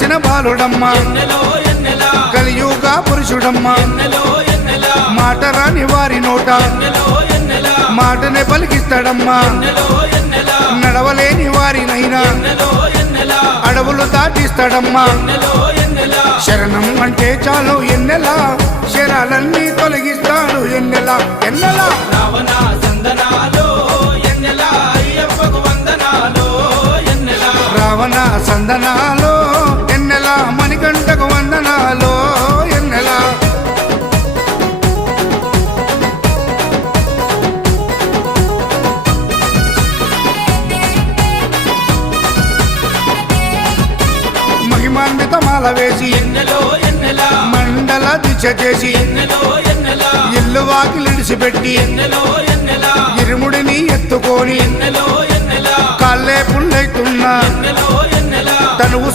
వెలసిన బాలుడమ్మ కలియుగ పురుషుడమ్మ మాట రాని వారి నోట మాటనే పలికిస్తాడమ్మా నడవలేని వారినైనా అడవులు దాటిస్తాడమ్మా శరణం అంటే చాలు ఎన్నెలా శరాలన్నీ తొలగిస్తాడు ఎన్నెలా ఎన్నెలా రావణ సందనాలో ఎన్నెలా అయ్యప్పకు వందనాలో ఎన్నెలా రావణ సందనాలో ఎన్నెలా మణికంఠకు వందనాలో ఎన్నెలా మహిమాన్వితమాల వేసి ఎన్నెలో ఎన్నెలా మండల దీక్ష చేసి ఎన్నెలో ఎన్నెలా ఇల్లు వాకిలిడిసిపెట్టి ఎన్నెలో ఎన్నెలా ఇరుముడిని ఎత్తుకొని ఎన్నెలో ఎన్నెలా కాళ్ళే పుల్లైతున్నా ఎన్నెలో ఎన్నెలా తనువు